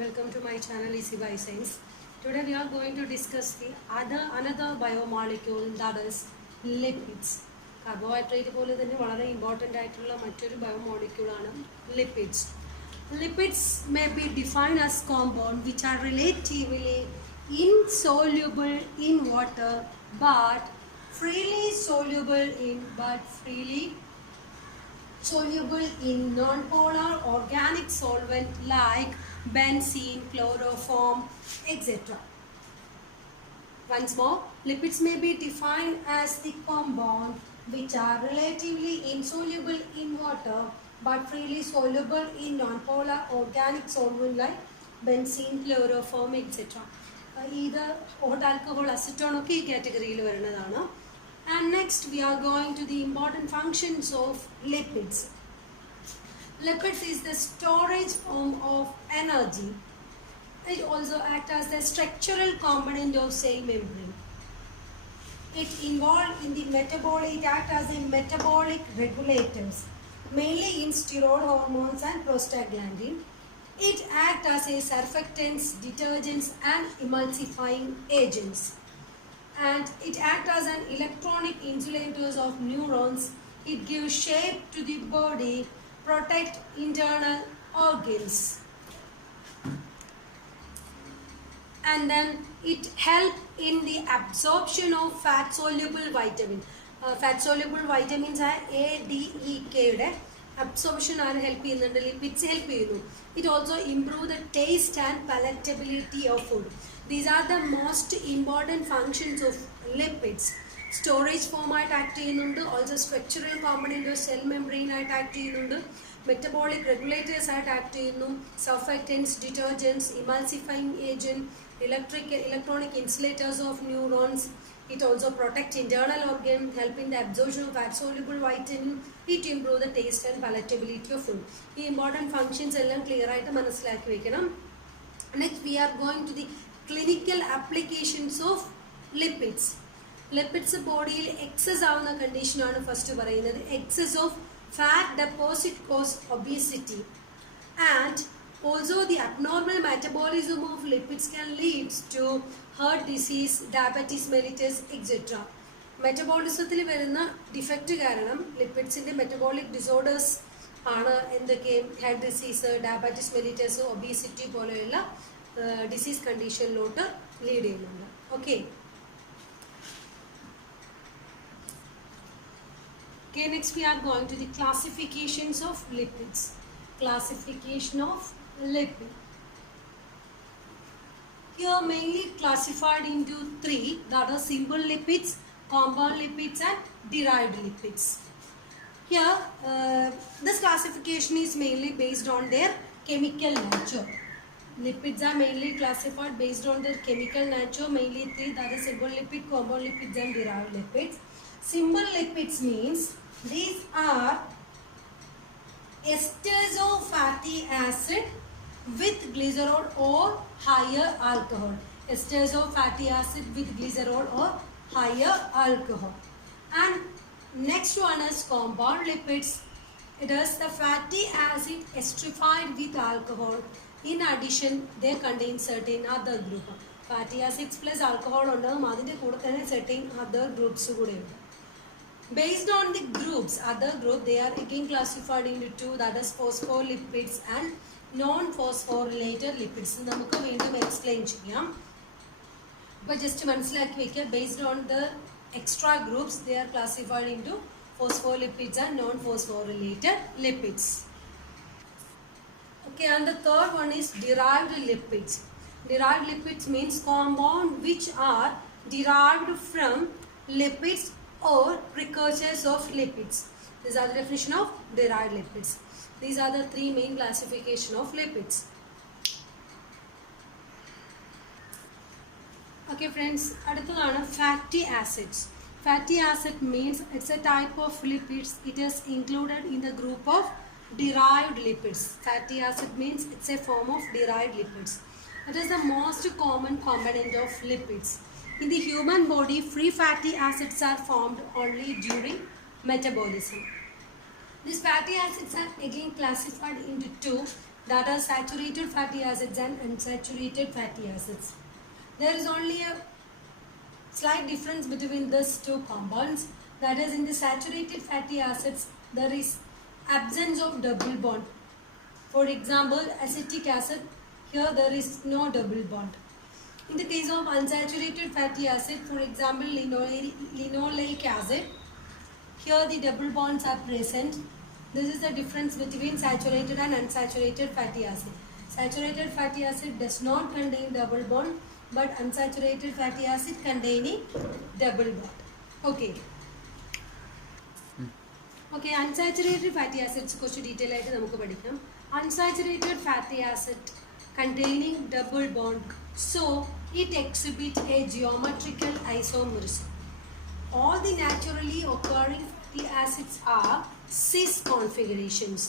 Welcome to my channel Easy by Science. Today we are going to discuss the another biomolecule, that is lipids. Carbohydrate പോലെ തന്നെ വളരെ important ആയിട്ടുള്ള മറ്റൊരു biomolecule ആണ് lipids. Lipids may be defined as compounds which are relatively insoluble in water but freely soluble in non-polar organic solvent like benzene, chloroform, etc. Once more, lipids may be defined as the compound which are relatively insoluble in water but freely soluble in non-polar organic solvent like benzene, chloroform, etc. Either hot alcohol, acetone ഒക്കെ ഈ കാറ്റഗറിയിൽ വരുന്നതാണ്. And next we are going to the important functions of lipids. Lipids is the storage form of energy. It also acts as the structural component of cell membrane. It involved in the metabolic, it acts as a metabolic regulators, mainly in steroid hormones and prostaglandin. It acts as a surfactants, detergents and emulsifying agents. And it acts as an electronic insulators of neurons. It gives shape to the body, protect internal organs, and then it help in the absorption of fat soluble vitamin. Fat soluble vitamins are A, D, E, K absorption are help ചെയ്യുന്നുണ്ട്. lipids help ചെയ്യുന്നു. It also improve the taste and palatability of food. These are the most important functions of lipids. Storage form ആയിട്ട് ആക്ട് ചെയ്യുന്നുണ്ട്, also structural component of cell membrane ആയിട്ട് ആക്ട് ചെയ്യുന്നുണ്ട്, metabolic regulators ആയിട്ട് ആക്ട് ചെയ്യുന്നു, surfactants, detergents, emulsifying agent, electronic insulators of neurons. It also protects internal organ, help in the absorption of fat soluble vitamin. It improve the taste and palatability of food. ഈ important functions എല്ലാം clear ആയിട്ട് മനസ്സിലാക്കി വെക്കണം. Next we are going to the clinical applications of lipids. Lipids ബോഡിയിൽ excess ആവുന്ന കണ്ടീഷനാണ് first പറയുന്നത്. Excess of fat deposit cause obesity and also the abnormal metabolism of lipids can leads to heart disease, diabetes mellitus etcetera. മെറ്റബോളിസത്തിൽ വരുന്ന defect കാരണം ലിപ്പിഡ്സിൻ്റെ metabolic disorders ആണ് എന്തൊക്കെ heart disease, diabetes mellitus, obesity പോലെയുള്ള ഡിസീസ് കണ്ടീഷനിലോട്ട് lead ചെയ്യുന്നുണ്ട്. Okay. Okay, next we are going to the classifications of lipids. Classification of lipid. Here mainly classified into three, that are simple lipids, compound lipids and derived lipids. Here this classification is mainly based on their chemical nature. Lipids are mainly classified based on their chemical nature, mainly three, that is simple lipid, compound lipids and derived lipids. Simple lipids means these are esters of fatty acid with glycerol or higher alcohol. Esters of fatty acid with glycerol or higher alcohol. And next one is compound lipids. It is the fatty acid esterified with alcohol. In addition, they contain certain other group. Fatty acids plus alcohol ഉണ്ടാകും, അതിൻ്റെ കൂടെ തന്നെ certain other groups കൂടെ ഉണ്ട്. Based on the groups, other group, they are again classified into two, that is phospholipids and non-phosphorylated lipids. നമുക്ക് വീണ്ടും എക്സ്പ്ലെയിൻ ചെയ്യാം. അപ്പോൾ ജസ്റ്റ് മനസ്സിലാക്കി വയ്ക്കുക. Based on the extra groups, they are classified into phospholipids and non-phosphorylated lipids. Okay, and the third one is derived lipids. Derived lipids means compound which are derived from lipids or precursors of lipids. These are the definition of derived lipids. These are the three main classification of lipids. Okay friends, അടുത്തതാണ് fatty acids. Fatty acid means it's a type of lipids. It is included in the group of derived lipids. Fatty acid means it's a form of derived lipids. It is the most common component of lipids. In the human body, free fatty acids are formed only during metabolism. These fatty acids are again classified into two, that are saturated fatty acids and unsaturated fatty acids. There is only a slight difference between these two compounds, that is in the saturated fatty acids there is absence of double bond. For example, acetic acid, here there is no double bond. In the case of unsaturated fatty acid, for example linoleic acid, here the double bonds are present. This is the difference between saturated and unsaturated fatty acid. Saturated fatty acid does not contain double bond, but unsaturated fatty acid containing double bond. Okay. Okay, unsaturated fatty acids കുറച്ച് ഡീറ്റെയിൽ ആയിട്ട് നമുക്ക് പഠിക്കാം. Unsaturated fatty acid containing double bond, so it exhibits a geometrical isomerism. All the naturally occurring fatty acids are cis configurations.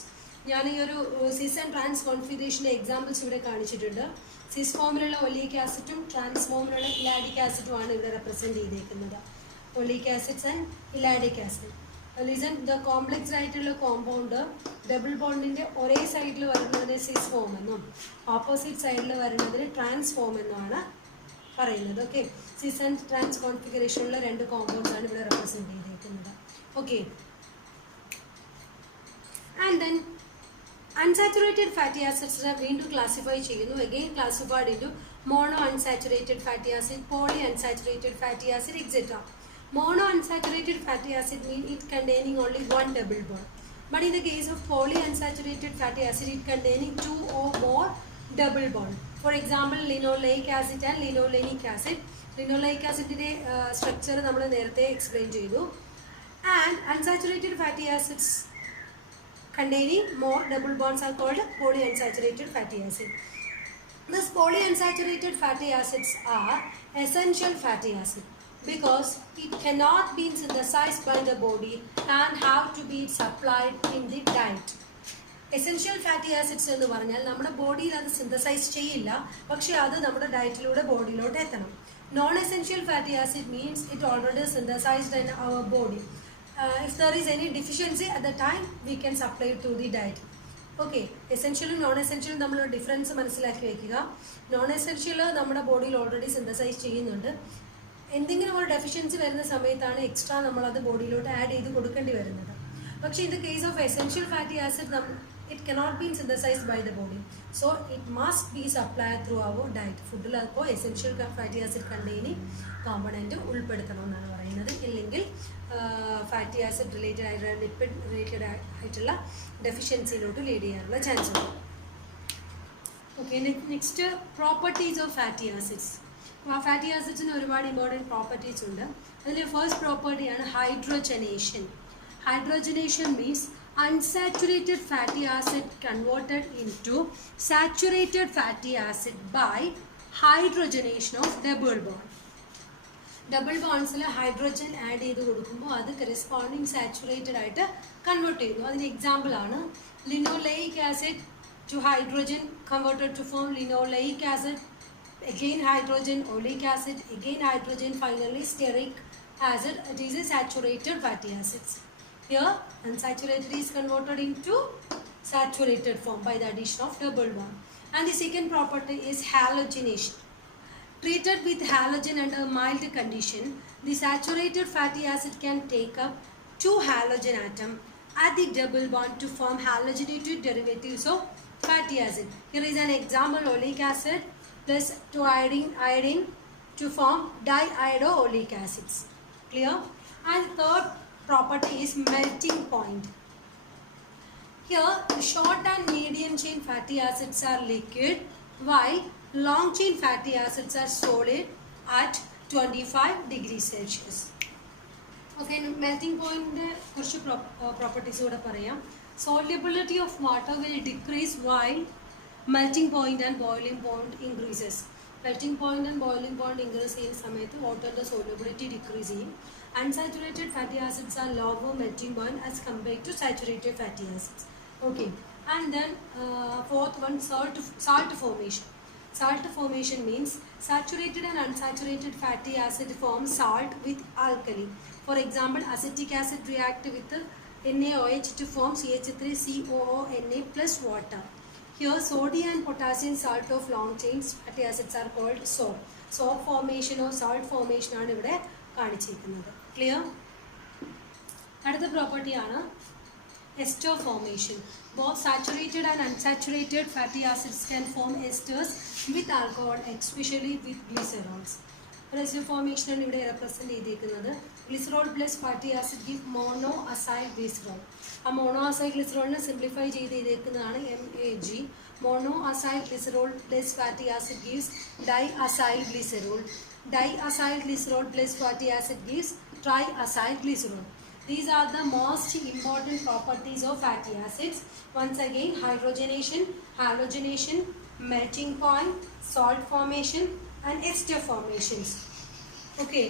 ഞാൻ ഈ ഒരു സിസ് and trans കോൺഫിഗറേഷൻ്റെ എക്സാമ്പിൾസ് ഇവിടെ കാണിച്ചിട്ടുണ്ട്. സിസ് ഫോമിലുള്ള ഒലീക് ആസിഡും ട്രാൻസ് ഫോമിലുള്ള ഇലാഡിക് ആസിഡുമാണ് ഇവിടെ റെപ്രസെൻറ്റ് ചെയ്തേക്കുന്നത്. Oleic acids and elaidic acid. Listen, the complex ആയിട്ടുള്ള കോമ്പൗണ്ട് ഡബിൾ ബോണ്ടിൻ്റെ ഒരേ സൈഡിൽ വരുന്നതിന് സിസ് ഫോം എന്നും ഓപ്പോസിറ്റ് സൈഡിൽ വരുന്നതിന് ട്രാൻസ് ഫോം എന്നുമാണ് പറയുന്നത്. ഓക്കെ, സിസ് ആൻഡ് ട്രാൻസ് കോൺഫിഗറേഷനുള്ള രണ്ട് കോമ്പൗണ്ട്സ് ആണ് ഇവിടെ റെപ്രസെൻറ്റ് ചെയ്തേക്കുന്നത്. Okay, and then unsaturated fatty acids വീണ്ടും ക്ലാസിഫൈ ചെയ്യുന്നു. again classified into mono unsaturated fatty acid, poly unsaturated fatty acid, etc. Mono unsaturated fatty acid means it containing only one double bond, but in the case of poly unsaturated fatty acid it containing two or more double bond. For example, linoleic acid and linoleic acid. Linoleic acidന്റെ structure നമ്മൾ നേരത്തെ എക്സ്പ്ലെയിൻ ചെയ്തു. and unsaturated fatty acids containing more double bonds are called polyunsaturated fatty acid. These polyunsaturated fatty acids are essential fatty acid because it cannot be synthesized by the body and have to be supplied in the diet. Essential fatty acids എന്ന് പറഞ്ഞാൽ നമ്മുടെ ബോഡിയിൽ അത് സിന്തസൈസ് ചെയ്യില്ല, പക്ഷേ അത് നമ്മുടെ ഡയറ്റിലൂടെ ബോഡിയിലോട്ട് എത്തണം. Non essential fatty acid means it already synthesized in our body. If there is any deficiency at the time, we can supply it through the diet. Okay, essential non essential തമ്മിലുള്ള ഡിഫറൻസ് മനസ്സിലാക്കി വയ്ക്കുക. നോൺ എസെൻഷ്യൽ നമ്മുടെ ബോഡിയിൽ already synthesise ചെയ്യുന്നുണ്ട്. എന്തെങ്കിലും ഒരു ഡെഫിഷ്യൻസി വരുന്ന സമയത്താണ് എക്സ്ട്രാ നമ്മളത് ബോഡിയിലോട്ട് ആഡ് ചെയ്ത് കൊടുക്കേണ്ടി വരുന്നത്. പക്ഷേ in the case of essential fatty acid it cannot be synthesized by the body, so it must be supplied through our diet. ഫുഡിൽ അപ്പോൾ essential fatty acid containing component ഉൾപ്പെടുത്തണം എന്നാണ് പറയുന്നത്. ഇല്ലെങ്കിൽ ഫാറ്റി ആസിഡ് റിലേറ്റഡ് ആയിട്ടുള്ള ലിപ്പിഡ് റിലേറ്റഡ് ആയിട്ടുള്ള ഡെഫിഷ്യൻസിയിലോട്ട് lead ചെയ്യാനുള്ള ചാൻസ് ഉണ്ട്. Okay, next properties of fatty acids. Fatty ആസിഡ്സിന് ഒരുപാട് ഇമ്പോർട്ടൻറ്റ് പ്രോപ്പർട്ടീസ് ഉണ്ട്. അതിൽ ഫസ്റ്റ് പ്രോപ്പർട്ടിയാണ് hydrogenation. Hydrogenation means unsaturated fatty acid converted into saturated fatty acid by hydrogenation of double bond. Double ബോൺസിൽ ഹൈഡ്രോജൻ ആഡ് ചെയ്ത് കൊടുക്കുമ്പോൾ അത് കറസ്പോണ്ടിങ് സാച്ചുറേറ്റഡ് ആയിട്ട് കൺവേർട്ട് ചെയ്യുന്നു. അതിന് എക്സാമ്പിളാണ് linoleic acid to hydrogen converted to form linoleic acid, again hydrogen, oleic acid, again hydrogen, finally stearic acid. It is a saturated fatty acids. Here unsaturated is converted into saturated form by the addition of double bond. And the second property is halogenation. Treated with halogen under mild condition, the saturated fatty acid can take up two halogen atom at the double bond to form halogenated derivatives of fatty acid. Here is an example: oleic acid plus 2 iodine to form diiodoleic acids. Clear? And third property is melting point. Here the short and medium chain fatty acids are liquid while long chain fatty acids are solid at 25 degrees Celsius. Okay, melting point കുറച്ച് പ്രോപ്പർട്ടീസ് കൂടെ പറയാം. Solubility of water will decrease while melting point and boiling point increases. Melting point and boiling point increase ചെയ്യുന്ന സമയത്ത് വാട്ടറിൻ്റെ solubility decrease ചെയ്യും. Unsaturated fatty acids are lower melting point as compared to saturated fatty acids. Okay, and then fourth one, salt formation. Salt formation means saturated and unsaturated fatty acid form salt with alkali. For example, acetic acid react with NaOH to form CH3COO Na plus water. Here sodium and potassium salt of long chain fatty acids are called SOF. SOF formation or salt formation ആണ് ഇവിടെ കാണിച്ചിരിക്കുന്നത്. Clear? അടുത്ത പ്രോപ്പർട്ടി ആണ് ester formation. Both saturated and unsaturated fatty acids can form esters with alcohol, especially with glycerols. Ester formation ആണ് ഇവിടെ റെപ്രസെന്റ് ചെയ്തിരിക്കുന്നത്. Glycerol plus fatty acid give monoacyl glycerol. ആ monoacyl glycerolനെ സിംപ്ലിഫൈ ചെയ്തിരിക്കുന്നതാണ് MAG. Monoacyl glycerol plus fatty acid gives diacyl glycerol. Diacyl glycerol plus fatty acid gives triacyl glycerol. These are the most important properties of fatty acids. Once again, hydrogenation, halogenation, melting point, salt formation and ester formations. Okay.